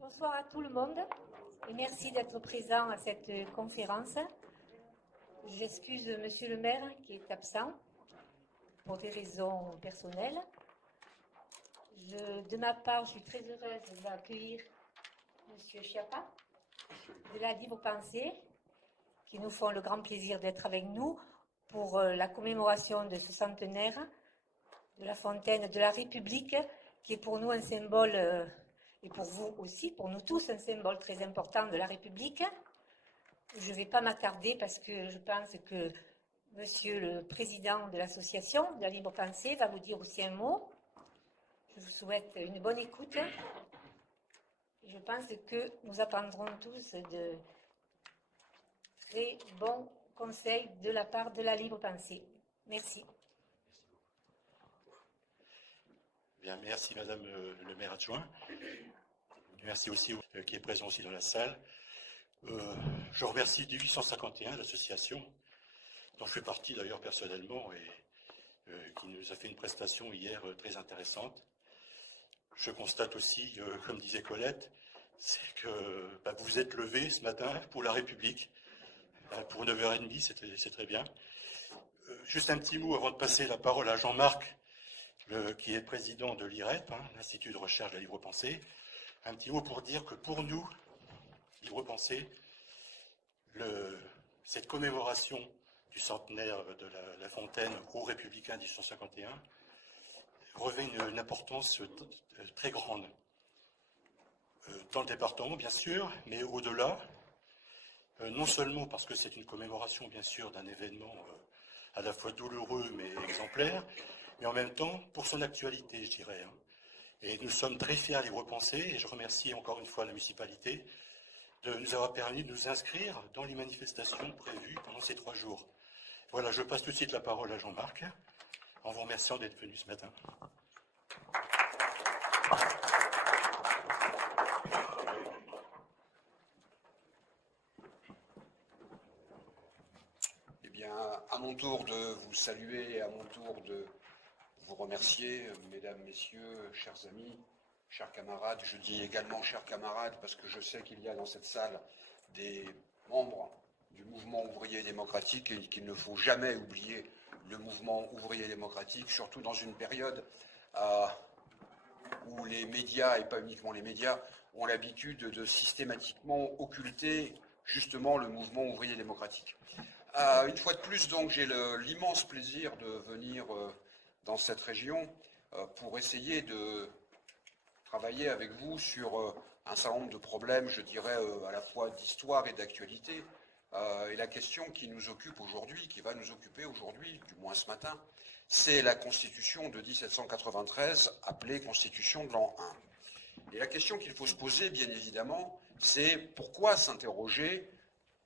Bonsoir à tout le monde et merci d'être présent à cette conférence. J'excuse Monsieur le maire qui est absent pour des raisons personnelles. De ma part, je suis très heureuse d'accueillir Monsieur Schiappa de la Libre Pensée qui nous font le grand plaisir d'être avec nous pour la commémoration de ce centenaire de la fontaine de la République qui est pour nous un symbole et pour vous aussi, pour nous tous, un symbole très important de la République. Je ne vais pas m'attarder parce que je pense que Monsieur le Président de l'association de la Libre Pensée va vous dire aussi un mot. Je vous souhaite une bonne écoute. Je pense que nous apprendrons tous de très bons conseils de la part de la Libre Pensée. Merci. Bien, merci Madame le maire adjoint. Merci aussi qui est présent aussi dans la salle. Je remercie 1851, l'association, dont je fais partie d'ailleurs personnellement et qui nous a fait une prestation hier très intéressante. Je constate aussi, comme disait Colette, c'est que vous vous êtes levé ce matin pour la République. Pour 9h30, c'est très bien. Juste un petit mot avant de passer la parole à Jean-Marc, qui est président de l'IREP, l'Institut de recherche de la libre pensée. Un petit mot pour dire que pour nous, Libre Pensée, cette commémoration du centenaire de la Fontaine aux Républicains 1851 revêt une importance très grande dans le département, bien sûr, mais au-delà, non seulement parce que c'est une commémoration, bien sûr, d'un événement à la fois douloureux mais exemplaire, mais en même temps pour son actualité, je dirais. Et nous sommes très fiers à Libre Pensée, et je remercie encore une fois la municipalité de nous avoir permis de nous inscrire dans les manifestations prévues pendant ces 3 jours. Voilà, je passe tout de suite la parole à Jean-Marc, en vous remerciant d'être venu ce matin. Eh bien, à mon tour de vous saluer, à mon tour de vous remercier, mesdames, messieurs, chers amis, chers camarades. Je dis également chers camarades parce que je sais qu'il y a dans cette salle des membres du mouvement ouvrier démocratique et qu'il ne faut jamais oublier le mouvement ouvrier démocratique, surtout dans une période où les médias, et pas uniquement les médias, ont l'habitude de systématiquement occulter justement le mouvement ouvrier démocratique. Une fois de plus, donc, j'ai l'immense plaisir de venir dans cette région pour essayer de travailler avec vous sur un certain nombre de problèmes, je dirais, à la fois d'histoire et d'actualité. Et la question qui nous occupe aujourd'hui, qui va nous occuper aujourd'hui, du moins ce matin, c'est la Constitution de 1793, appelée Constitution de l'an 1. Et la question qu'il faut se poser, bien évidemment, c'est pourquoi s'interroger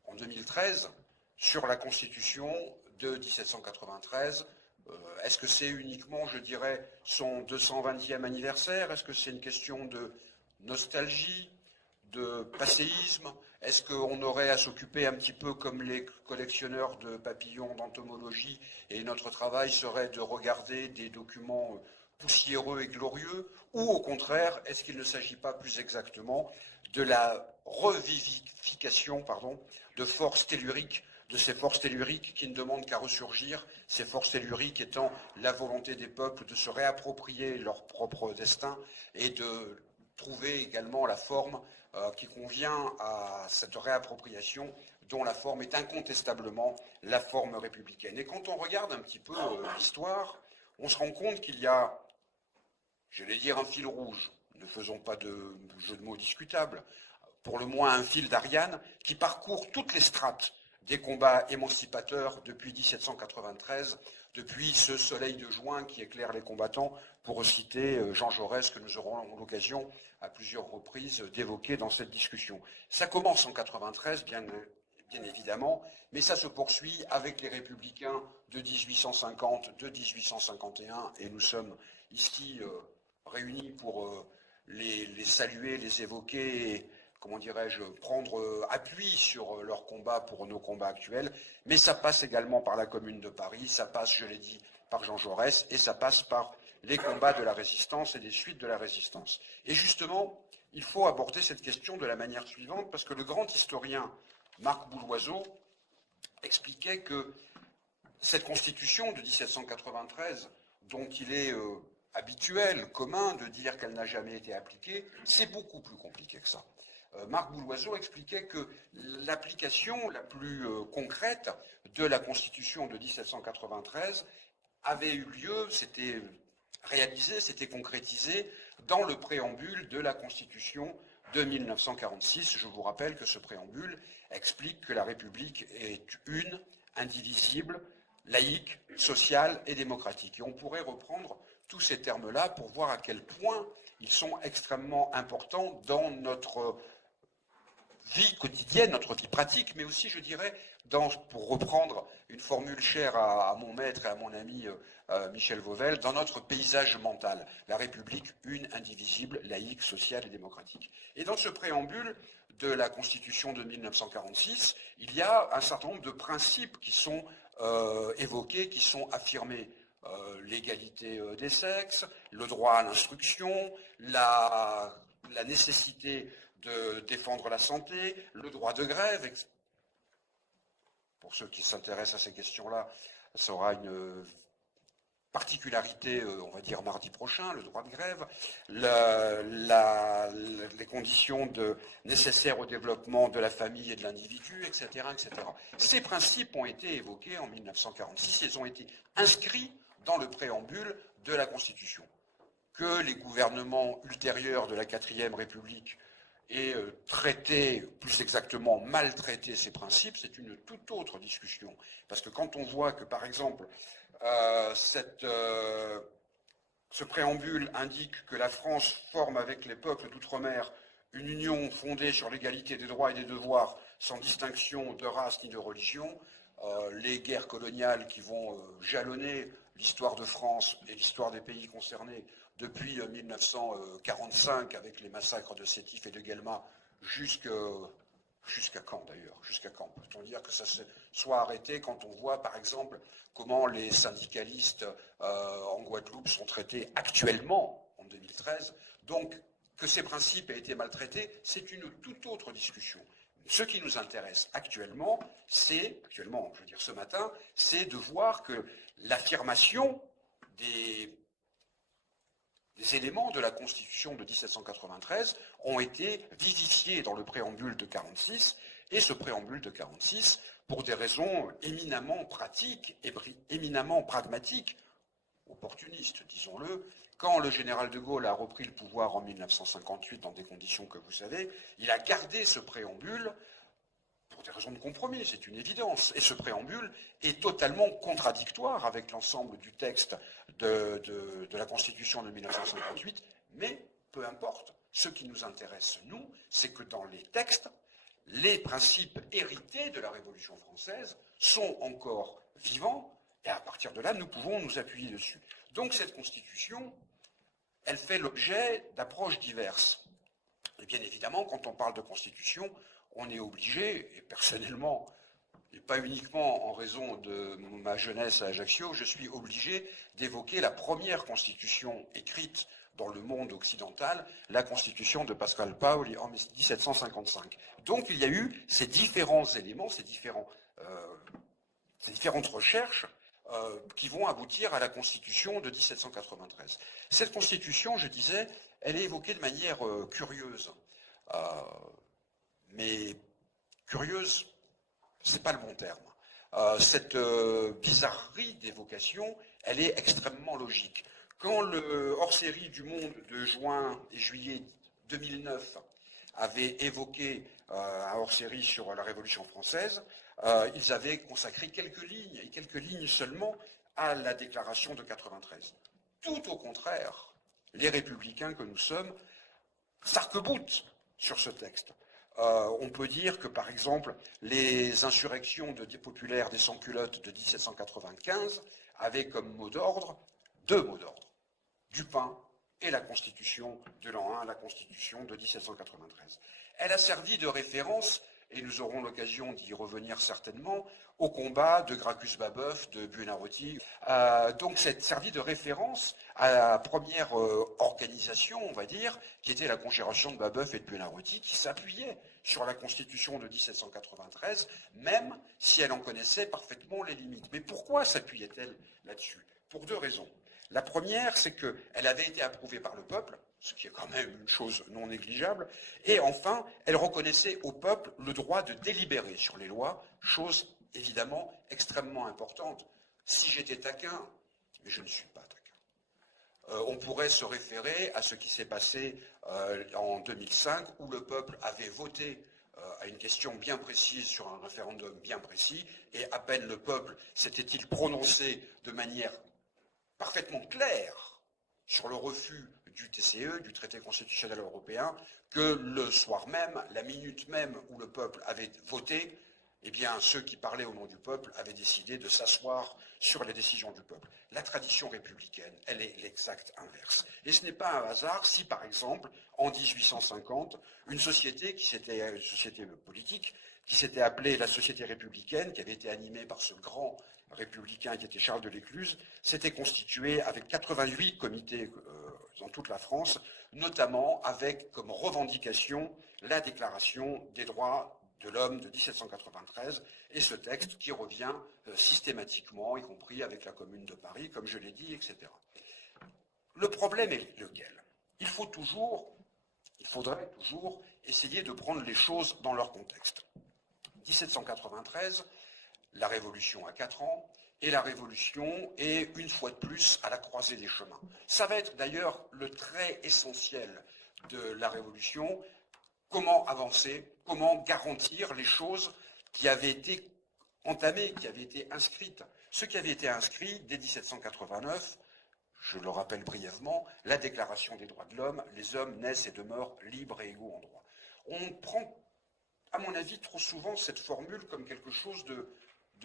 en 2013 sur la Constitution de 1793. Est-ce que c'est uniquement, je dirais, son 220e anniversaire? Est-ce que c'est une question de nostalgie, de passéisme? Est-ce qu'on aurait à s'occuper un petit peu comme les collectionneurs de papillons d'entomologie et notre travail serait de regarder des documents poussiéreux et glorieux? Ou au contraire, est-ce qu'il ne s'agit pas plus exactement de la revivification de forces telluriques, de ces forces telluriques qui ne demandent qu'à ressurgir, ces forces telluriques étant la volonté des peuples de se réapproprier leur propre destin et de trouver également la forme qui convient à cette réappropriation, dont la forme est incontestablement la forme républicaine. Et quand on regarde un petit peu l'histoire, on se rend compte qu'il y a, j'allais dire, un fil rouge, ne faisons pas de jeu de mots discutable, pour le moins un fil d'Ariane, qui parcourt toutes les strates des combats émancipateurs depuis 1793, depuis ce soleil de juin qui éclaire les combattants, pour citer Jean Jaurès, que nous aurons l'occasion à plusieurs reprises d'évoquer dans cette discussion. Ça commence en 93, bien évidemment, mais ça se poursuit avec les Républicains de 1850, de 1851, et nous sommes ici réunis pour les saluer, les évoquer, et, comment dirais-je, prendre appui sur leur combat pour nos combats actuels, mais ça passe également par la Commune de Paris, ça passe, je l'ai dit, par Jean Jaurès, et ça passe par les combats de la résistance et des suites de la résistance. Et justement, il faut aborder cette question de la manière suivante, parce que le grand historien Marc Bouloiseau expliquait que cette constitution de 1793, dont il est habituel, commun, de dire qu'elle n'a jamais été appliquée, c'est beaucoup plus compliqué que ça. Marc Bouloiseau expliquait que l'application la plus concrète de la constitution de 1793 avait eu lieu, s'était réalisé, s'était concrétisé dans le préambule de la constitution de 1946. Je vous rappelle que ce préambule explique que la République est une, indivisible, laïque, sociale et démocratique. Et on pourrait reprendre tous ces termes-là pour voir à quel point ils sont extrêmement importants dans notre vie quotidienne, notre vie pratique, mais aussi, je dirais, pour reprendre une formule chère à mon maître et à mon ami Michel Vauvel, dans notre paysage mental. La République, une, indivisible, laïque, sociale et démocratique. Et dans ce préambule de la Constitution de 1946, il y a un certain nombre de principes qui sont évoqués, qui sont affirmés. L'égalité des sexes, le droit à l'instruction, la nécessité de défendre la santé, le droit de grève. Pour ceux qui s'intéressent à ces questions-là, ça aura une particularité, on va dire, mardi prochain, le droit de grève, les conditions nécessaires au développement de la famille et de l'individu, etc., etc. Ces principes ont été évoqués en 1946, ils ont été inscrits dans le préambule de la Constitution. Que les gouvernements ultérieurs de la 4e République aient traité, plus exactement maltraité ces principes, c'est une toute autre discussion. Parce que quand on voit que, par exemple, ce préambule indique que la France forme avec les peuples d'outre-mer une union fondée sur l'égalité des droits et des devoirs sans distinction de race ni de religion, les guerres coloniales qui vont jalonner l'histoire de France et l'histoire des pays concernés depuis 1945 avec les massacres de Sétif et de Guelma jusqu'à quand d'ailleurs? Jusqu'à quand peut-on dire que ça se soit arrêté quand on voit par exemple comment les syndicalistes en Guadeloupe sont traités actuellement en 2013? Donc que ces principes aient été maltraités, c'est une toute autre discussion. Ce qui nous intéresse actuellement, je veux dire ce matin, c'est de voir que l'affirmation des éléments de la Constitution de 1793 ont été vivifiés dans le préambule de 46, et ce préambule de 46, pour des raisons éminemment pratiques et éminemment pragmatiques, opportunistes, disons-le, quand le général de Gaulle a repris le pouvoir en 1958 dans des conditions que vous savez, il a gardé ce préambule pour des raisons de compromis, c'est une évidence. Et ce préambule est totalement contradictoire avec l'ensemble du texte de la Constitution de 1958, mais peu importe. Ce qui nous intéresse, nous, c'est que dans les textes, les principes hérités de la Révolution française sont encore vivants, et à partir de là, nous pouvons nous appuyer dessus. Donc cette Constitution, elle fait l'objet d'approches diverses. Et bien évidemment, quand on parle de Constitution, on est obligé, et personnellement, et pas uniquement en raison de ma jeunesse à Ajaccio, je suis obligé d'évoquer la première constitution écrite dans le monde occidental, la constitution de Pascal Paoli en 1755. Donc il y a eu ces différents éléments, ces différentes recherches qui vont aboutir à la constitution de 1793. Cette constitution, je disais, elle est évoquée de manière curieuse. Mais curieuse, c'est pas le bon terme. Cette bizarrerie d'évocation, elle est extrêmement logique. Quand le hors-série du Monde de juin et juillet 2009 avait évoqué un hors-série sur la Révolution française, ils avaient consacré quelques lignes, et quelques lignes seulement, à la déclaration de 93. Tout au contraire, les républicains que nous sommes s'arc-boutent sur ce texte. On peut dire que, par exemple, les insurrections populaires des sans-culottes de 1795 avaient comme mot d'ordre, deux mots d'ordre, Dupin et la Constitution de l'an 1, la Constitution de 1793. Elle a servi de référence et nous aurons l'occasion d'y revenir certainement, au combat de Gracchus Babeuf, de Buonarroti. Donc, c'est servi de référence à la première organisation, on va dire, qui était la conjuration de Babeuf et de Buonarroti, qui s'appuyait sur la Constitution de 1793, même si elle en connaissait parfaitement les limites. Mais pourquoi s'appuyait-elle là-dessus? Pour deux raisons. La première, c'est qu'elle avait été approuvée par le peuple, ce qui est quand même une chose non négligeable, et enfin, elle reconnaissait au peuple le droit de délibérer sur les lois, chose évidemment extrêmement importante. Si j'étais taquin, mais je ne suis pas taquin, on pourrait se référer à ce qui s'est passé en 2005, où le peuple avait voté à une question bien précise sur un référendum bien précis, et à peine le peuple s'était-il prononcé de manière parfaitement claire sur le refus du TCE, du traité constitutionnel européen, que le soir même, la minute même où le peuple avait voté, eh bien, ceux qui parlaient au nom du peuple avaient décidé de s'asseoir sur les décisions du peuple. La tradition républicaine, elle est l'exact inverse. Et ce n'est pas un hasard si, par exemple, en 1850, une société politique, qui s'était appelée la Société républicaine, qui avait été animée par ce grand républicain qui était Charles de l'Écluse, s'était constituée avec 88 comités dans toute la France, notamment avec comme revendication la Déclaration des droits de l'homme de 1793, et ce texte qui revient systématiquement, y compris avec la Commune de Paris, comme je l'ai dit, etc. Le problème est lequel? Il faudrait toujours essayer de prendre les choses dans leur contexte. 1793, la Révolution a 4 ans, et la Révolution est, une fois de plus, à la croisée des chemins. Ça va être d'ailleurs le trait essentiel de la Révolution. Comment avancer, comment garantir les choses qui avaient été entamées, qui avaient été inscrites. Ce qui avait été inscrit dès 1789, je le rappelle brièvement, la Déclaration des droits de l'homme, les hommes naissent et demeurent libres et égaux en droit. On prend, à mon avis, trop souvent cette formule comme quelque chose de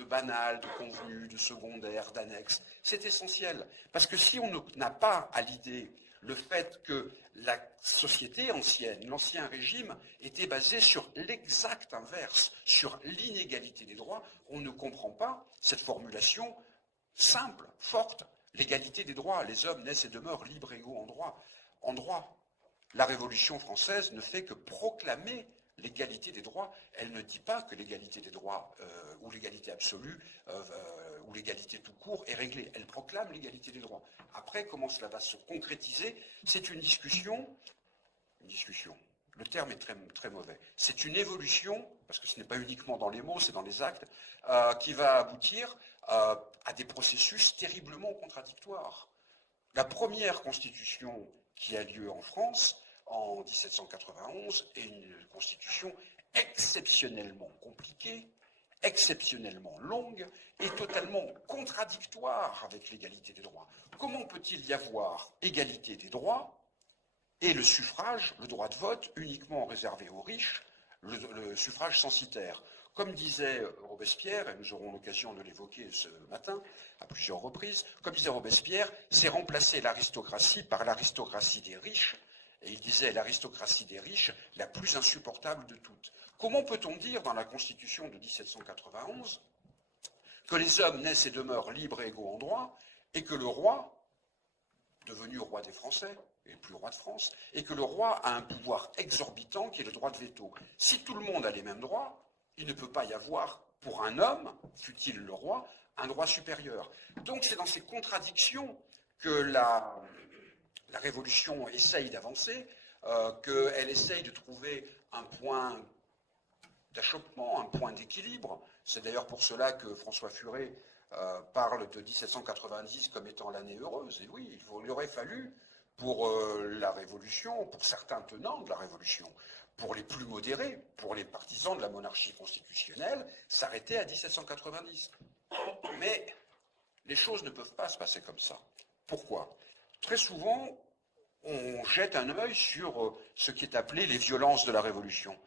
banal, de convenu, de secondaire, d'annexe. C'est essentiel, parce que si on n'a pas à l'idée le fait que la société ancienne, l'ancien régime, était basé sur l'exact inverse, sur l'inégalité des droits, on ne comprend pas cette formulation simple, forte, l'égalité des droits. Les hommes naissent et demeurent libres et égaux en droit. En droit, la Révolution française ne fait que proclamer l'égalité des droits. Elle ne dit pas que l'égalité des droits, ou l'égalité absolue, ou l'égalité tout court est réglée. Elle proclame l'égalité des droits. Après, comment cela va se concrétiser? C'est une discussion. Le terme est très, très mauvais. C'est une évolution, parce que ce n'est pas uniquement dans les mots, c'est dans les actes, qui va aboutir à des processus terriblement contradictoires. La première constitution qui a lieu en France, en 1791, est une constitution exceptionnellement compliquée, exceptionnellement longue et totalement contradictoire avec l'égalité des droits. Comment peut-il y avoir égalité des droits et le suffrage, le droit de vote, uniquement réservé aux riches, le suffrage censitaire? Comme disait Robespierre, et nous aurons l'occasion de l'évoquer ce matin à plusieurs reprises, comme disait Robespierre, c'est remplacer l'aristocratie par l'aristocratie des riches, et il disait l'aristocratie des riches, la plus insupportable de toutes. Comment peut-on dire dans la Constitution de 1791 que les hommes naissent et demeurent libres et égaux en droit, et que le roi, devenu roi des Français, et le plus roi de France, et que le roi a un pouvoir exorbitant qui est le droit de veto? Si tout le monde a les mêmes droits, il ne peut pas y avoir, pour un homme, fût-il le roi, un droit supérieur. Donc c'est dans ces contradictions que la Révolution essaye d'avancer, qu'elle essaye de trouver un point d'achoppement, un point d'équilibre. C'est d'ailleurs pour cela que François Furet parle de 1790 comme étant l'année heureuse. Et oui, il aurait fallu, pour la Révolution, pour certains tenants de la Révolution, pour les plus modérés, pour les partisans de la monarchie constitutionnelle, s'arrêter à 1790. Mais les choses ne peuvent pas se passer comme ça. Pourquoi? Très souvent, on jette un œil sur ce qui est appelé les violences de la Révolution.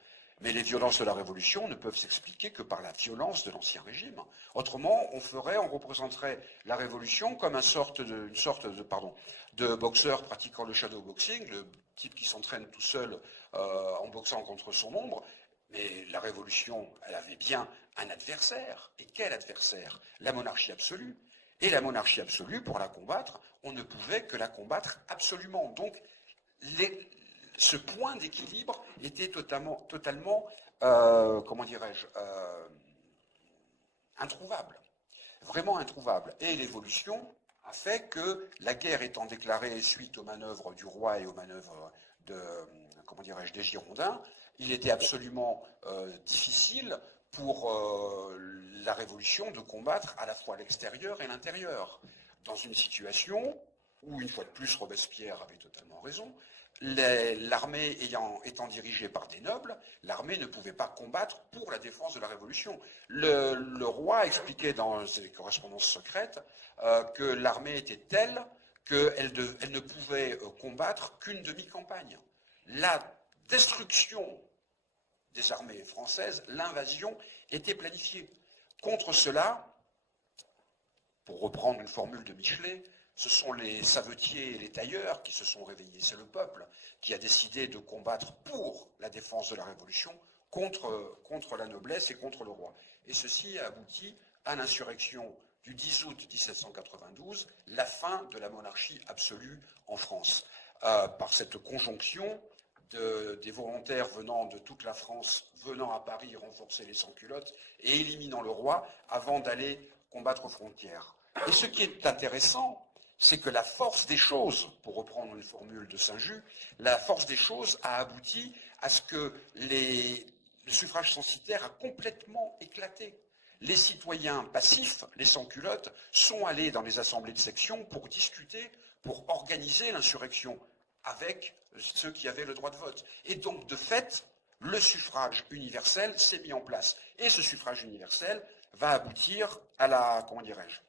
Mais les violences de la Révolution ne peuvent s'expliquer que par la violence de l'Ancien Régime. Autrement, on représenterait la Révolution comme une sorte de boxeur pratiquant le shadow boxing, le type qui s'entraîne tout seul en boxant contre son ombre. Mais la Révolution, elle avait bien un adversaire. Et quel adversaire? La monarchie absolue. Et la monarchie absolue, pour la combattre, on ne pouvait que la combattre absolument. Donc, ce point d'équilibre était totalement comment dirais-je, introuvable. Vraiment introuvable. Et l'évolution a fait que la guerre étant déclarée suite aux manœuvres du roi et aux manœuvres comment dirais-je, des Girondins, il était absolument difficile pour la Révolution de combattre à la fois l'extérieur et l'intérieur. Dans une situation où, une fois de plus, Robespierre avait totalement raison, l'armée étant dirigée par des nobles, l'armée ne pouvait pas combattre pour la défense de la Révolution. Le roi expliquait dans ses correspondances secrètes que l'armée était telle qu'elle ne pouvait combattre qu'une demi-campagne. La destruction des armées françaises, l'invasion, était planifiée. Contre cela, pour reprendre une formule de Michelet, ce sont les savetiers et les tailleurs qui se sont réveillés. C'est le peuple qui a décidé de combattre pour la défense de la Révolution contre la noblesse et contre le roi. Et ceci a abouti à l'insurrection du 10 août 1792, la fin de la monarchie absolue en France. Par cette conjonction des volontaires venant de toute la France, venant à Paris renforcer les sans-culottes et éliminant le roi avant d'aller combattre aux frontières. Et ce qui est intéressant, c'est que la force des choses, pour reprendre une formule de Saint-Just, la force des choses a abouti à ce que le suffrage censitaire a complètement éclaté. Les citoyens passifs, les sans-culottes, sont allés dans les assemblées de section pour discuter, pour organiser l'insurrection avec ceux qui avaient le droit de vote. Et donc, de fait, le suffrage universel s'est mis en place. Et ce suffrage universel va aboutir à la, comment dirais-je,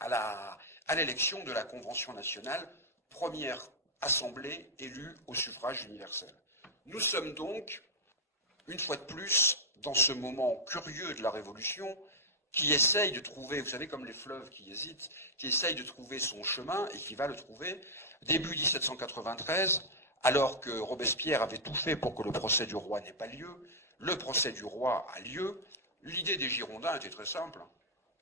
à l'élection de la Convention nationale, première assemblée élue au suffrage universel. Nous sommes donc, une fois de plus, dans ce moment curieux de la Révolution, qui essaye de trouver, vous savez, comme les fleuves qui hésitent, qui essaye de trouver son chemin et qui va le trouver. Début 1793, alors que Robespierre avait tout fait pour que le procès du roi n'ait pas lieu, le procès du roi a lieu. L'idée des Girondins était très simple.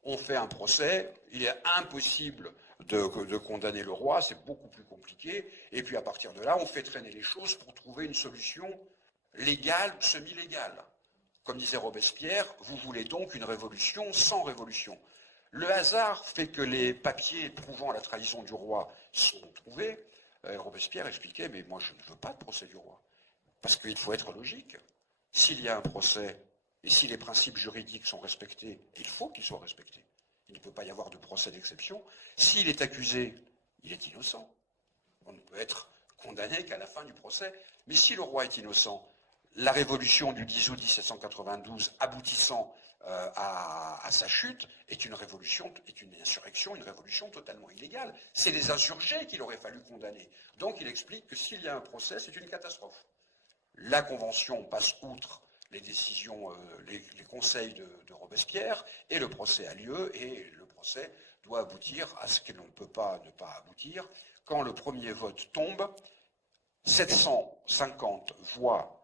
On fait un procès, il est impossible de condamner le roi, c'est beaucoup plus compliqué, et puis à partir de là, on fait traîner les choses pour trouver une solution légale ou semi-légale. Comme disait Robespierre, vous voulez donc une révolution sans révolution. Le hasard fait que les papiers prouvant la trahison du roi sont trouvés. Robespierre expliquait, mais moi je ne veux pas de procès du roi, parce qu'il faut être logique. S'il y a un procès, et si les principes juridiques sont respectés, il faut qu'ils soient respectés. Il ne peut pas y avoir de procès d'exception. S'il est accusé, il est innocent. On ne peut être condamné qu'à la fin du procès. Mais si le roi est innocent, la révolution du 10 août 1792 aboutissant à sa chute est une révolution, est une insurrection, une révolution totalement illégale. C'est les insurgés qu'il aurait fallu condamner. Donc il explique que s'il y a un procès, c'est une catastrophe. La Convention passe outre les décisions, les conseils de Robespierre, et le procès a lieu, et le procès doit aboutir à ce que l'on ne peut pas ne pas aboutir. Quand le premier vote tombe, 750 voix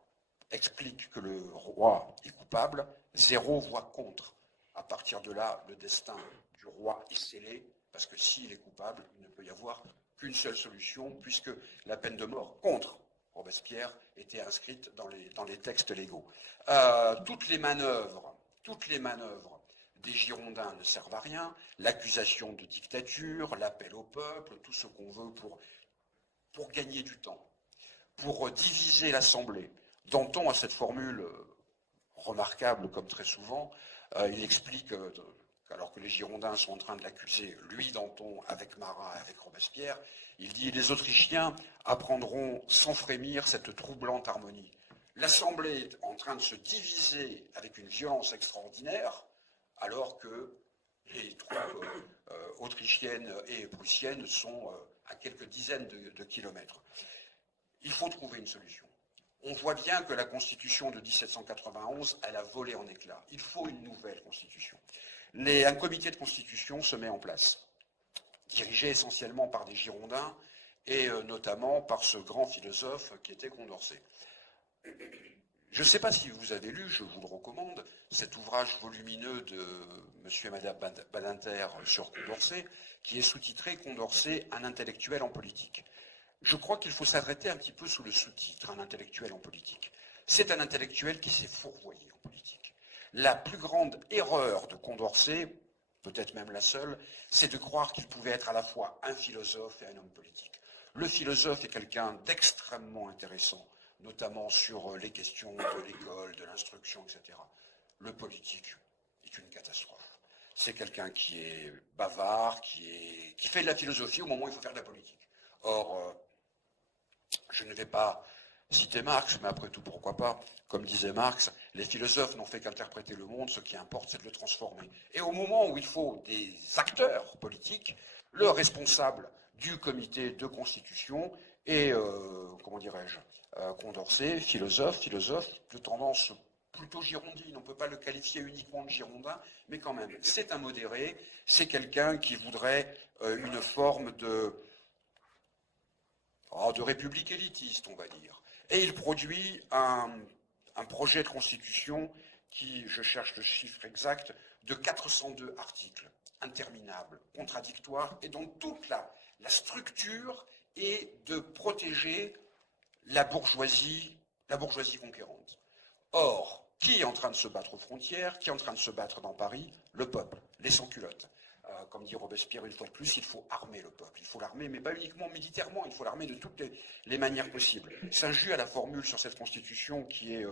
expliquent que le roi est coupable, 0 voix contre. À partir de là, le destin du roi est scellé, parce que s'il est coupable, il ne peut y avoir qu'une seule solution, puisque la peine de mort contre Robespierre était inscrite dans les textes légaux. Toutes les manœuvres des Girondins ne servent à rien. L'accusation de dictature, l'appel au peuple, tout ce qu'on veut pour gagner du temps, pour diviser l'Assemblée. Danton a cette formule remarquable, comme très souvent. Il explique, alors que les Girondins sont en train de l'accuser, lui, Danton, avec Marat et avec Robespierre, il dit « Les Autrichiens apprendront sans frémir cette troublante harmonie. L'Assemblée est en train de se diviser avec une violence extraordinaire, alors que les troupes autrichiennes et prussiennes sont à quelques dizaines de kilomètres. Il faut trouver une solution. On voit bien que la Constitution de 1791, elle a volé en éclats. Il faut une nouvelle Constitution. Un comité de Constitution se met en place, dirigé essentiellement par des Girondins et notamment par ce grand philosophe qui était Condorcet. Je ne sais pas si vous avez lu, je vous le recommande, cet ouvrage volumineux de monsieur et madame Badinter sur Condorcet, qui est sous-titré « Condorcet, un intellectuel en politique ». Je crois qu'il faut s'arrêter un petit peu sous le sous-titre, un intellectuel en politique. C'est un intellectuel qui s'est fourvoyé en politique. La plus grande erreur de Condorcet, peut-être même la seule, c'est de croire qu'il pouvait être à la fois un philosophe et un homme politique. Le philosophe est quelqu'un d'extrêmement intéressant, notamment sur les questions de l'école, de l'instruction, etc. Le politique est une catastrophe. C'est quelqu'un qui est bavard, qui fait de la philosophie au moment où il faut faire de la politique. Or, je ne vais pas citer Marx, mais après tout, pourquoi pas? Comme disait Marx, les philosophes n'ont fait qu'interpréter le monde, ce qui importe, c'est de le transformer. Et au moment où il faut des acteurs politiques, le responsable du comité de constitution est, comment dirais-je, Condorcet, philosophe de tendance plutôt girondine, on ne peut pas le qualifier uniquement de girondin, mais quand même, c'est un modéré, c'est quelqu'un qui voudrait une forme de république élitiste, on va dire. Et il produit un projet de constitution qui, je cherche le chiffre exact, de 402 articles, interminables, contradictoires, et dont toute la structure est de protéger la bourgeoisie conquérante. Or, qui est en train de se battre aux frontières? Qui est en train de se battre dans Paris? Le peuple, les sans-culottes. Comme dit Robespierre une fois de plus, il faut armer le peuple. Il faut l'armer, mais pas uniquement militairement, il faut l'armer de toutes les manières possibles. Saint-Just a la formule sur cette constitution qui est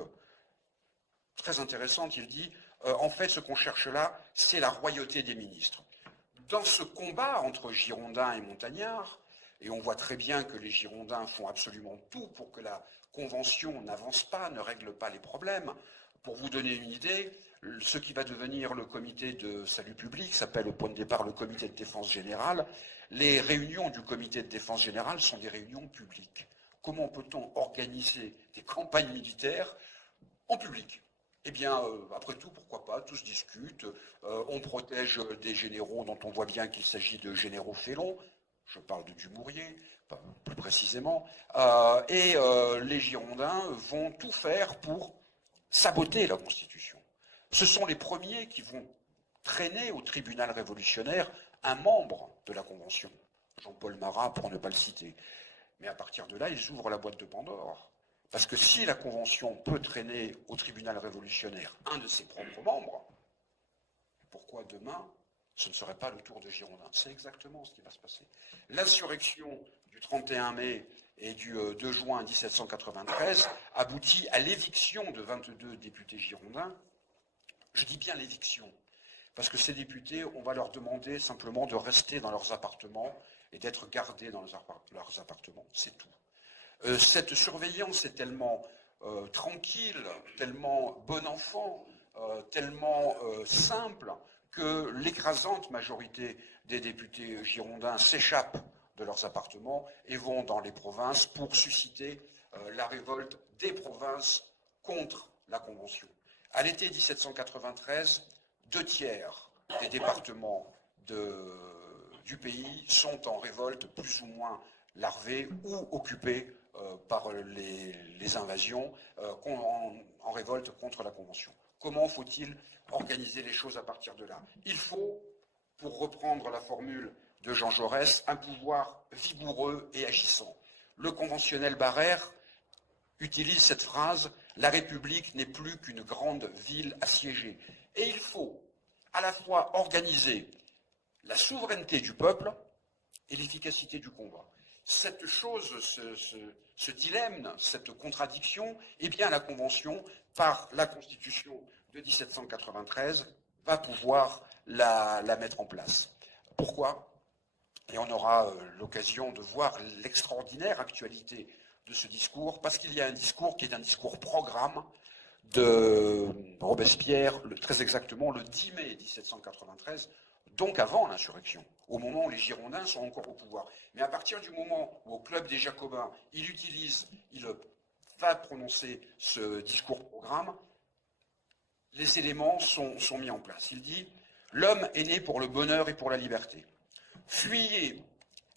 très intéressante. Il dit, en fait, ce qu'on cherche là, c'est la royauté des ministres. Dans ce combat entre Girondins et Montagnards, et on voit très bien que les Girondins font absolument tout pour que la Convention n'avance pas, ne règle pas les problèmes. Pour vous donner une idée, ce qui va devenir le comité de salut public s'appelle au point de départ le comité de défense générale. Les réunions du comité de défense générale sont des réunions publiques. Comment peut-on organiser des campagnes militaires en public? Eh bien, après tout, pourquoi pas, tout se discute. On protège des généraux dont on voit bien qu'il s'agit de généraux félons. Je parle de Dumouriez, plus précisément. Et les Girondins vont tout faire pour saboter la Constitution. Ce sont les premiers qui vont traîner au tribunal révolutionnaire un membre de la Convention, Jean-Paul Marat pour ne pas le citer. Mais à partir de là, ils ouvrent la boîte de Pandore. Parce que si la Convention peut traîner au tribunal révolutionnaire un de ses propres membres, pourquoi demain ce ne serait pas le tour de Girondins? C'est exactement ce qui va se passer. L'insurrection du 31 mai et du 2 juin 1793 aboutit à l'éviction de 22 députés girondins. Je dis bien l'éviction, parce que ces députés, on va leur demander simplement de rester dans leurs appartements et d'être gardés dans leurs appartements, c'est tout. Cette surveillance est tellement tranquille, tellement bon enfant, tellement simple, que l'écrasante majorité des députés girondins s'échappent de leurs appartements et vont dans les provinces pour susciter la révolte des provinces contre la Convention. À l'été 1793, 2/3 des départements du pays sont en révolte plus ou moins larvée ou occupée par les invasions en révolte contre la Convention. Comment faut-il organiser les choses à partir de là? Il faut, pour reprendre la formule de Jean Jaurès, un pouvoir vigoureux et agissant. Le conventionnel Barère utilise cette phrase « La République n'est plus qu'une grande ville assiégée ». Et il faut à la fois organiser la souveraineté du peuple et l'efficacité du combat. Cette chose, ce dilemme, cette contradiction, eh bien la Convention, par la Constitution de 1793, va pouvoir la mettre en place. Pourquoi? Et on aura l'occasion de voir l'extraordinaire actualité de ce discours, parce qu'il y a un discours qui est un discours programme de Robespierre, très exactement le 10 mai 1793, donc avant l'insurrection, au moment où les Girondins sont encore au pouvoir. Mais à partir du moment où, au Club des Jacobins, il va prononcer ce discours-programme, les éléments sont mis en place. Il dit « L'homme est né pour le bonheur et pour la liberté. Fuyez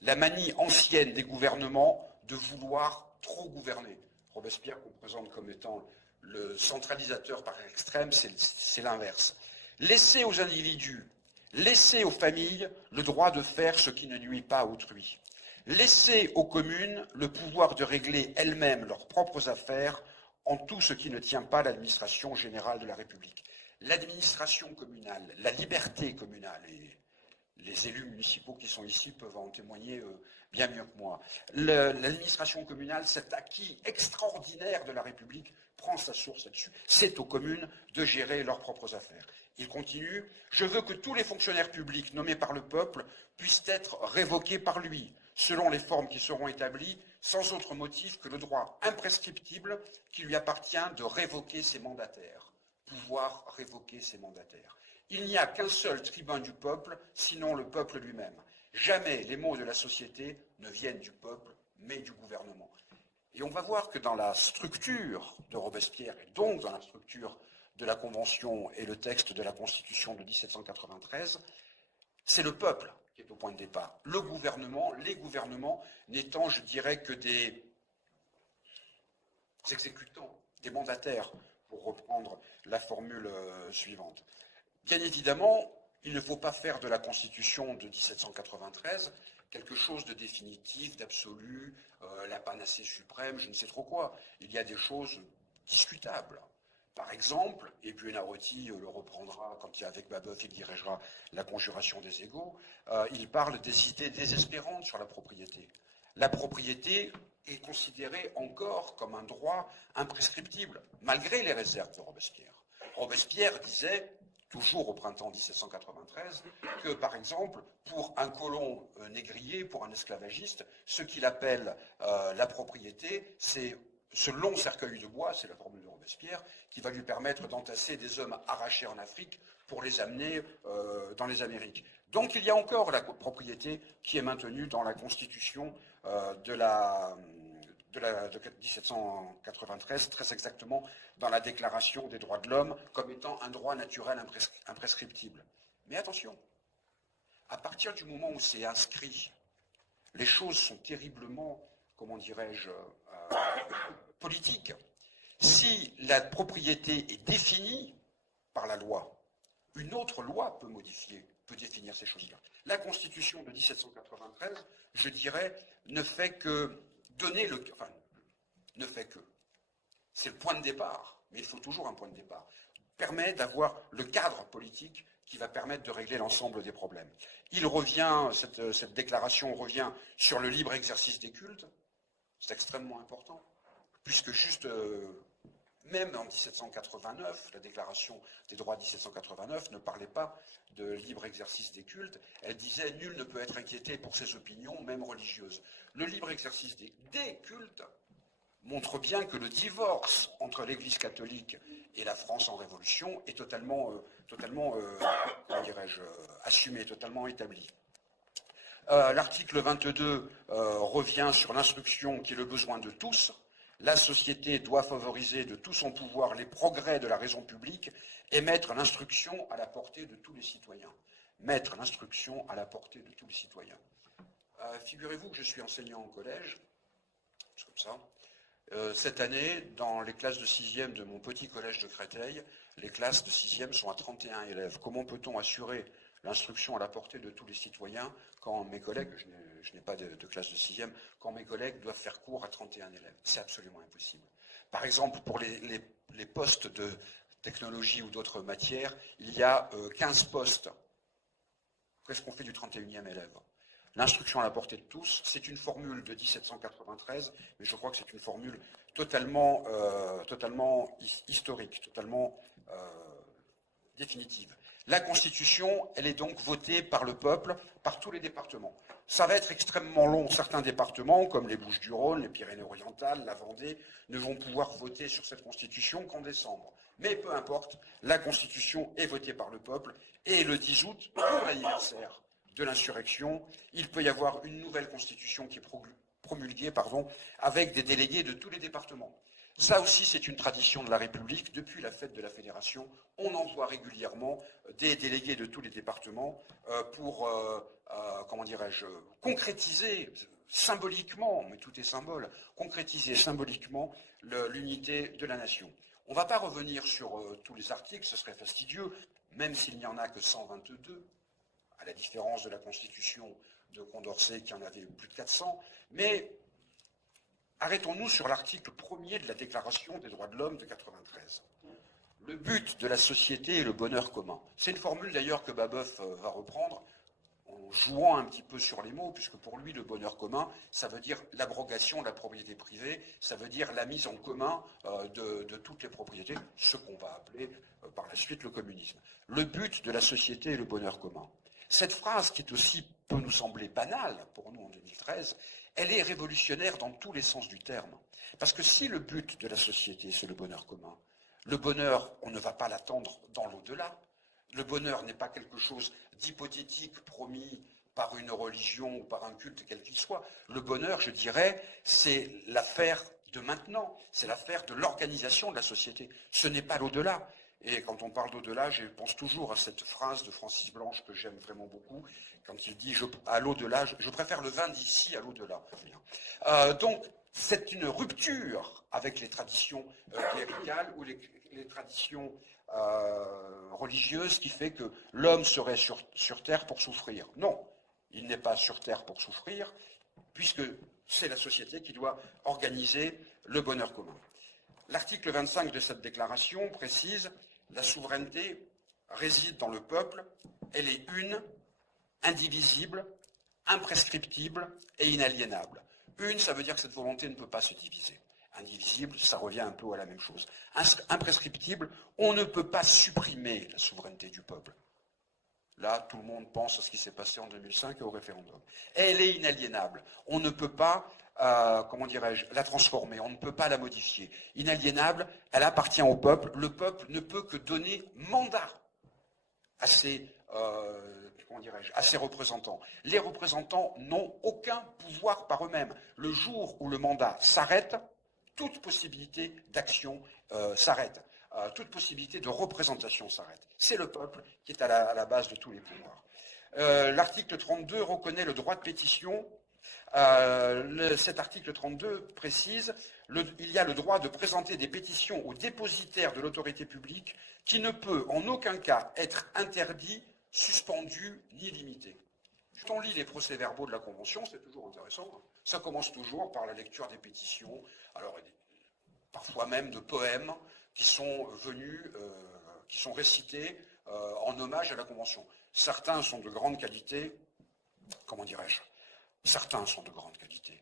la manie ancienne des gouvernements de vouloir trop gouverner. » Robespierre qu'on présente comme étant le centralisateur par extrême, c'est l'inverse. Laisser aux individus, laisser aux familles le droit de faire ce qui ne nuit pas à autrui. Laisser aux communes le pouvoir de régler elles-mêmes leurs propres affaires en tout ce qui ne tient pas à l'administration générale de la République. L'administration communale, la liberté communale, et les élus municipaux qui sont ici peuvent en témoigner bien mieux que moi. L'administration communale, cet acquis extraordinaire de la République, prend sa source là-dessus. C'est aux communes de gérer leurs propres affaires. Il continue, « Je veux que tous les fonctionnaires publics nommés par le peuple puissent être révoqués par lui, selon les formes qui seront établies, sans autre motif que le droit imprescriptible qui lui appartient de révoquer ses mandataires. » Pouvoir révoquer ses mandataires. Il n'y a qu'un seul tribun du peuple, sinon le peuple lui-même. Jamais les maux de la société ne viennent du peuple, mais du gouvernement. Et on va voir que dans la structure de Robespierre, et donc dans la structure de la Convention et le texte de la Constitution de 1793, c'est le peuple qui est au point de départ. Le gouvernement, les gouvernements n'étant, je dirais, que des exécutants, des mandataires, pour reprendre la formule suivante. Bien évidemment, il ne faut pas faire de la Constitution de 1793 quelque chose de définitif, d'absolu, la panacée suprême, je ne sais trop quoi. Il y a des choses discutables. Par exemple, et Buonarroti le reprendra quand avec Babeuf il dirigera la conjuration des égaux, il parle des idées désespérantes sur la propriété. La propriété est considérée encore comme un droit imprescriptible, malgré les réserves de Robespierre. Robespierre disait, toujours au printemps 1793, que, par exemple, pour un colon négrier, pour un esclavagiste, ce qu'il appelle la propriété, c'est ce long cercueil de bois, c'est la formule de Robespierre, qui va lui permettre d'entasser des hommes arrachés en Afrique pour les amener dans les Amériques. Donc il y a encore la propriété qui est maintenue dans la Constitution de 1793, très exactement dans la Déclaration des droits de l'homme, comme étant un droit naturel imprescriptible. Mais attention, à partir du moment où c'est inscrit, les choses sont terriblement, comment dirais-je, politiques. Si la propriété est définie par la loi, une autre loi peut définir ces choses-là. La Constitution de 1793, je dirais, ne fait que donner le... Enfin, ne fait que. C'est le point de départ, mais il faut toujours un point de départ. Permet d'avoir le cadre politique qui va permettre de régler l'ensemble des problèmes. Il revient, cette déclaration revient sur le libre exercice des cultes. C'est extrêmement important, puisque juste... Même en 1789, la Déclaration des droits de 1789 ne parlait pas de libre exercice des cultes. Elle disait « Nul ne peut être inquiété pour ses opinions, même religieuses ». Le libre exercice des cultes montre bien que le divorce entre l'Église catholique et la France en Révolution est totalement comment dirais-je, assumé, totalement établi. L'article 22 revient sur l'instruction qui est le besoin de tous. La société doit favoriser de tout son pouvoir les progrès de la raison publique et mettre l'instruction à la portée de tous les citoyens. Mettre l'instruction à la portée de tous les citoyens. Figurez-vous que je suis enseignant au collège, c'est comme ça. Cette année, dans les classes de 6e de mon petit collège de Créteil, les classes de 6e sont à 31 élèves. Comment peut-on assurer l'instruction à la portée de tous les citoyens quand mes collègues, je n'ai pas de classe de 6e, quand mes collègues doivent faire cours à 31 élèves? C'est absolument impossible. Par exemple, pour les postes de technologie ou d'autres matières, il y a 15 postes. Qu'est-ce qu'on fait du 31e élève? L'instruction à la portée de tous, c'est une formule de 1793, mais je crois que c'est une formule totalement historique, totalement définitive. La Constitution, elle est donc votée par le peuple, par tous les départements. Ça va être extrêmement long. Certains départements, comme les Bouches-du-Rhône, les Pyrénées-Orientales, la Vendée, ne vont pouvoir voter sur cette Constitution qu'en décembre. Mais peu importe, la Constitution est votée par le peuple, et le 10 août, pour l'anniversaire de l'insurrection, il peut y avoir une nouvelle Constitution qui est promulguée, avec des délégués de tous les départements. Ça aussi, c'est une tradition de la République. Depuis la fête de la Fédération, on envoie régulièrement des délégués de tous les départements pour, comment dirais-je, concrétiser symboliquement, mais tout est symbole, concrétiser symboliquement l'unité de la nation. On ne va pas revenir sur tous les articles, ce serait fastidieux, même s'il n'y en a que 122, à la différence de la Constitution de Condorcet qui en avait plus de 400, mais arrêtons-nous sur l'article 1er de la Déclaration des droits de l'homme de 93. Le but de la société est le bonheur commun. C'est une formule d'ailleurs que Babeuf va reprendre en jouant un petit peu sur les mots, puisque pour lui le bonheur commun, ça veut dire l'abrogation de la propriété privée, ça veut dire la mise en commun de toutes les propriétés, ce qu'on va appeler par la suite le communisme. Le but de la société est le bonheur commun. Cette phrase, qui est aussi peut nous sembler banale pour nous en 2013, elle est révolutionnaire dans tous les sens du terme. Parce que si le but de la société, c'est le bonheur commun, le bonheur, on ne va pas l'attendre dans l'au-delà. Le bonheur n'est pas quelque chose d'hypothétique promis par une religion ou par un culte quel qu'il soit. Le bonheur, je dirais, c'est l'affaire de maintenant, c'est l'affaire de l'organisation de la société. Ce n'est pas l'au-delà. Et quand on parle d'au-delà, je pense toujours à cette phrase de Francis Blanche que j'aime vraiment beaucoup, quand il dit à l'au-delà, je préfère le vin d'ici à l'au-delà. Donc, c'est une rupture avec les traditions cléricales ou les traditions religieuse qui fait que l'homme serait sur Terre pour souffrir. Non, il n'est pas sur Terre pour souffrir, puisque c'est la société qui doit organiser le bonheur commun. L'article 25 de cette déclaration précise « La souveraineté réside dans le peuple, elle est une, indivisible, imprescriptible et inaliénable. » Une, ça veut dire que cette volonté ne peut pas se diviser. Indivisible, ça revient un peu à la même chose. Imprescriptible, on ne peut pas supprimer la souveraineté du peuple. Là, tout le monde pense à ce qui s'est passé en 2005 et au référendum. Elle est inaliénable. On ne peut pas, comment dirais-je, la transformer, on ne peut pas la modifier. Inaliénable, elle appartient au peuple. Le peuple ne peut que donner mandat à ses, comment dirais-je, à ses représentants. Les représentants n'ont aucun pouvoir par eux-mêmes. Le jour où le mandat s'arrête, toute possibilité d'action s'arrête. Toute possibilité de représentation s'arrête. C'est le peuple qui est à la base de tous les pouvoirs. L'article 32 reconnaît le droit de pétition. Cet article 32 précise il y a le droit de présenter des pétitions aux dépositaires de l'autorité publique qui ne peut en aucun cas être interdit, suspendu ni limité. Quand on lit les procès-verbaux de la Convention, c'est toujours intéressant. Ça commence toujours par la lecture des pétitions, alors parfois même de poèmes qui sont venus, qui sont récités en hommage à la Convention. Certains sont de grande qualité, comment dirais-je? Certains sont de grande qualité.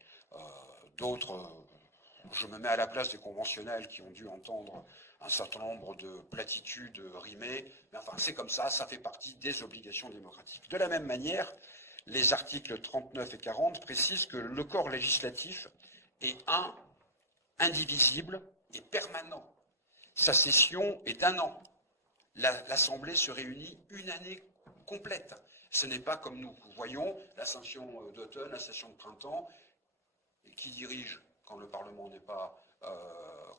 D'autres, je me mets à la place des conventionnels qui ont dû entendre un certain nombre de platitudes rimées, mais enfin c'est comme ça fait partie des obligations démocratiques. De la même manière, les articles 39 et 40 précisent que le corps législatif est indivisible et permanent. Sa session est d'un an. L'Assemblée se réunit une année complète. Ce n'est pas comme nous voyons la session d'automne, la session de printemps, qui dirige quand le Parlement n'est pas,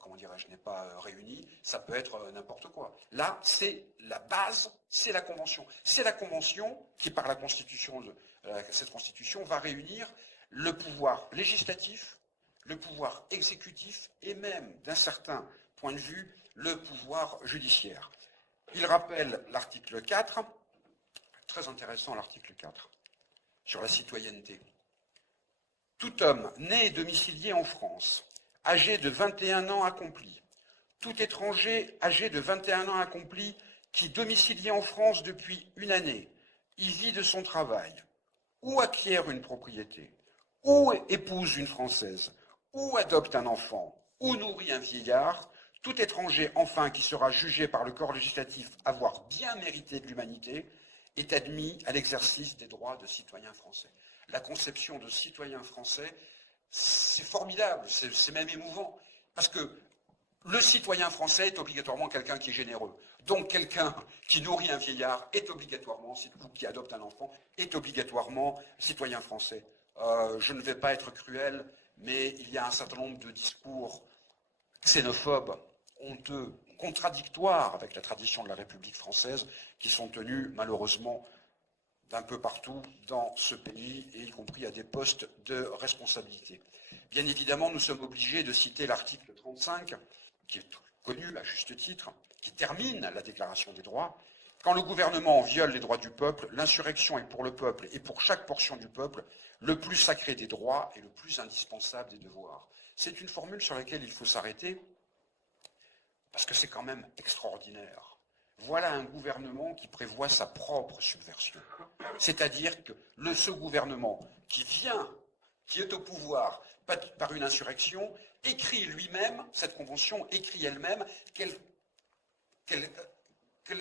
comment dirais-je, n'est pas réuni. Ça peut être n'importe quoi. Là, c'est la base, c'est la Convention. C'est la Convention qui, par la Constitution, cette Constitution, va réunir le pouvoir législatif, le pouvoir exécutif et même, d'un certain point de vue, le pouvoir judiciaire. Il rappelle l'article 4, très intéressant l'article 4, sur la citoyenneté. Tout homme né et domicilié en France, âgé de 21 ans accomplis, tout étranger âgé de 21 ans accomplis qui, domicilié en France depuis une année, y vit de son travail, ou acquiert une propriété, ou épouse une Française, ou adopte un enfant, ou nourrit un vieillard, tout étranger, enfin, qui sera jugé par le corps législatif avoir bien mérité de l'humanité, est admis à l'exercice des droits de citoyen français. La conception de citoyen français, c'est formidable, c'est même émouvant, parce que le citoyen français est obligatoirement quelqu'un qui est généreux. Donc quelqu'un qui nourrit un vieillard est obligatoirement, ou qui adopte un enfant, est obligatoirement citoyen français. Je ne vais pas être cruel, mais il y a un certain nombre de discours xénophobes, honteux, contradictoires avec la tradition de la République française, qui sont tenus malheureusement d'un peu partout dans ce pays, et y compris à des postes de responsabilité. Bien évidemment, nous sommes obligés de citer l'article 35, qui est connu à juste titre, qui termine la Déclaration des droits. Quand le gouvernement viole les droits du peuple, l'insurrection est pour le peuple et pour chaque portion du peuple le plus sacré des droits et le plus indispensable des devoirs. C'est une formule sur laquelle il faut s'arrêter, parce que c'est quand même extraordinaire. Voilà un gouvernement qui prévoit sa propre subversion. C'est-à-dire que ce gouvernement qui est au pouvoir par une insurrection, écrit lui-même, cette convention écrit elle-même que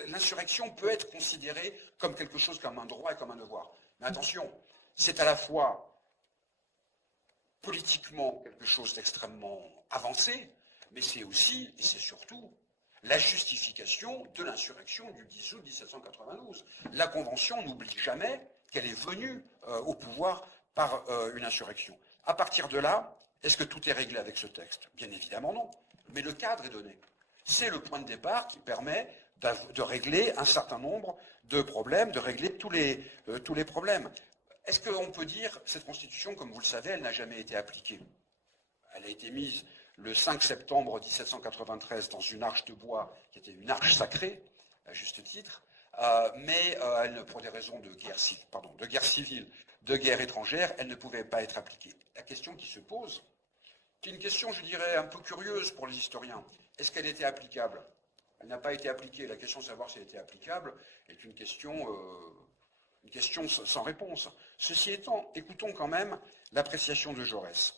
l'insurrection peut être considérée comme quelque chose, comme un droit et comme un devoir. Mais attention, c'est à la fois politiquement quelque chose d'extrêmement avancé, mais c'est aussi, et c'est surtout, la justification de l'insurrection du 10 août 1792. La Convention n'oublie jamais qu'elle est venue au pouvoir par une insurrection. À partir de là, est-ce que tout est réglé avec ce texte? Bien évidemment non, mais le cadre est donné. C'est le point de départ qui permet de régler un certain nombre de problèmes, de régler tous les problèmes. Est-ce qu'on peut dire que cette Constitution, comme vous le savez, elle n'a jamais été appliquée? Elle a été mise le 5 septembre 1793 dans une arche de bois qui était une arche sacrée, à juste titre, mais pour des raisons de guerre civile, de guerre étrangère, elle ne pouvait pas être appliquée. La question qui se pose, qui est une question, je dirais, un peu curieuse pour les historiens, est-ce qu'elle était applicable? Elle n'a pas été appliquée. La question de savoir si elle était applicable est une question sans réponse. Ceci étant, écoutons quand même l'appréciation de Jaurès.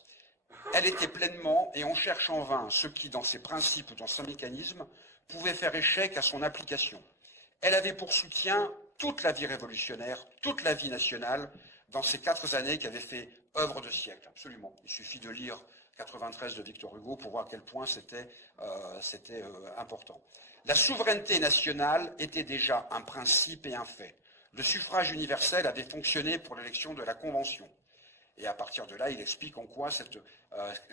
Elle était pleinement, et on cherche en vain ce qui, dans ses principes ou dans son mécanisme, pouvait faire échec à son application. Elle avait pour soutien toute la vie révolutionnaire, toute la vie nationale, dans ces 4 années qui avaient fait œuvre de siècle, absolument. Il suffit de lire 93 de Victor Hugo pour voir à quel point c'était important. La souveraineté nationale était déjà un principe et un fait. Le suffrage universel avait fonctionné pour l'élection de la Convention. Et à partir de là, il explique en quoi cette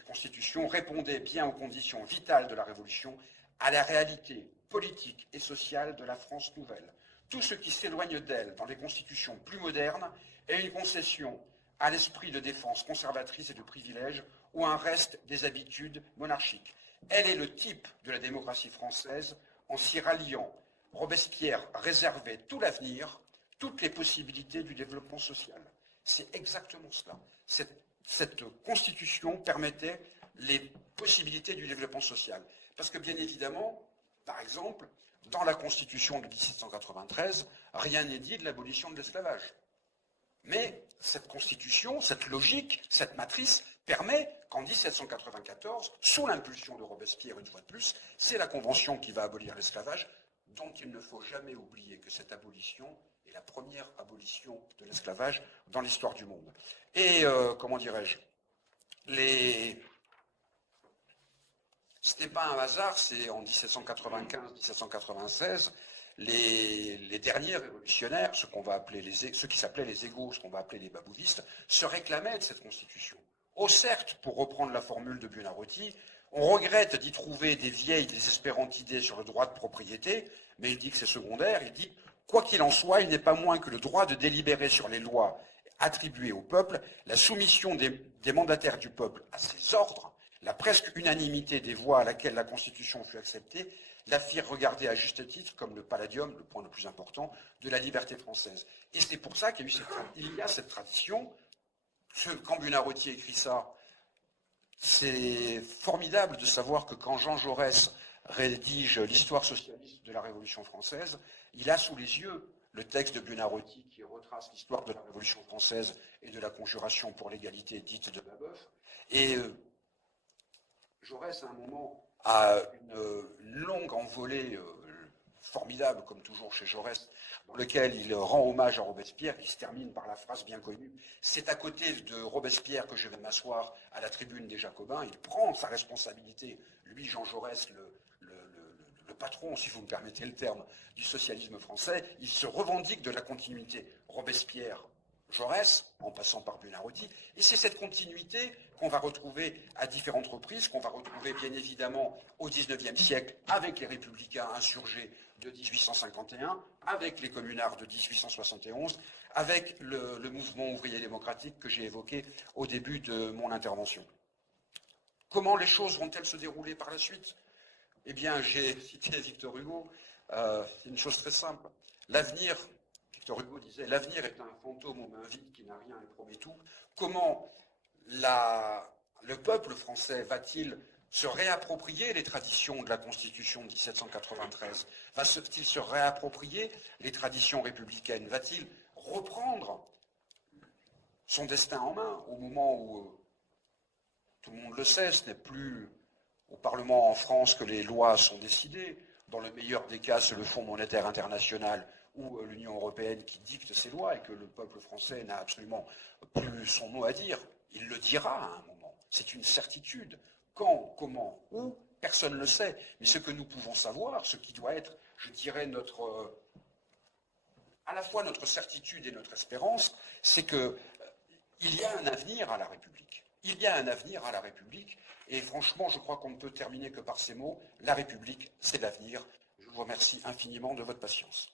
Constitution répondait bien aux conditions vitales de la Révolution, à la réalité politique et sociale de la France nouvelle. Tout ce qui s'éloigne d'elle dans les constitutions plus modernes est une concession à l'esprit de défense conservatrice et de privilège ou un reste des habitudes monarchiques. Elle est le type de la démocratie française. En s'y ralliant, Robespierre réservait tout l'avenir, toutes les possibilités du développement social. C'est exactement cela. Cette Constitution permettait les possibilités du développement social. Parce que bien évidemment, par exemple, dans la Constitution de 1793, rien n'est dit de l'abolition de l'esclavage. Mais cette Constitution, cette logique, cette matrice permet qu'en 1794, sous l'impulsion de Robespierre une fois de plus, c'est la Convention qui va abolir l'esclavage, dont il ne faut jamais oublier que cette abolition est la première abolition de l'esclavage dans l'histoire du monde. Et, comment dirais-je, ce n'est pas un hasard, c'est en 1795-1796, les derniers révolutionnaires, ceux qui s'appelaient les égaux, ce qu'on va appeler les babouvistes, se réclamaient de cette Constitution. Oh certes, pour reprendre la formule de Buonarroti, on regrette d'y trouver des vieilles, désespérantes idées sur le droit de propriété, mais il dit que c'est secondaire, il dit « Quoi qu'il en soit, il n'est pas moins que le droit de délibérer sur les lois attribuées au peuple, la soumission des mandataires du peuple à ses ordres, la presque unanimité des voix à laquelle la Constitution fut acceptée, la firent regarder à juste titre comme le palladium, le point le plus important, de la liberté française. » Et c'est pour ça qu'il y a cette tradition. Quand Buonarroti écrit ça, c'est formidable de savoir que quand Jean Jaurès rédige l'histoire socialiste de la Révolution française, il a sous les yeux le texte de Buonarroti qui retrace l'histoire de la Révolution française et de la conjuration pour l'égalité dite de Babeuf. Et Jaurès, à un moment, a une longue envolée formidable, comme toujours chez Jaurès, dans lequel il rend hommage à Robespierre. Il se termine par la phrase bien connue « C'est à côté de Robespierre que je vais m'asseoir à la tribune des Jacobins ». Il prend sa responsabilité, lui, Jean Jaurès, le patron, si vous me permettez le terme, du socialisme français. Il se revendique de la continuité Robespierre-Jaurès, en passant par Buonarroti. Et c'est cette continuité qu'on va retrouver à différentes reprises, qu'on va retrouver bien évidemment au XIXe siècle avec les républicains insurgés de 1851, avec les communards de 1871, avec le mouvement ouvrier démocratique que j'ai évoqué au début de mon intervention. Comment les choses vont-elles se dérouler par la suite? Eh bien, j'ai cité Victor Hugo, c'est une chose très simple. L'avenir, Victor Hugo disait, l'avenir est un fantôme aux mains vides qui n'a rien et promet tout. Comment le peuple français va-t-il se réapproprier les traditions de la Constitution de 1793? Va-t-il se réapproprier les traditions républicaines? Va-t-il reprendre son destin en main au moment où, tout le monde le sait, ce n'est plus au Parlement en France que les lois sont décidées. Dans le meilleur des cas, c'est le Fonds monétaire international ou l'Union européenne qui dicte ces lois et que le peuple français n'a absolument plus son mot à dire. Il le dira à un moment. C'est une certitude. Quand, comment, où, personne ne le sait. Mais ce que nous pouvons savoir, ce qui doit être, je dirais, à la fois notre certitude et notre espérance, c'est qu'il y a un avenir à la République. Il y a un avenir à la République. Et franchement, je crois qu'on ne peut terminer que par ces mots. La République, c'est l'avenir. Je vous remercie infiniment de votre patience.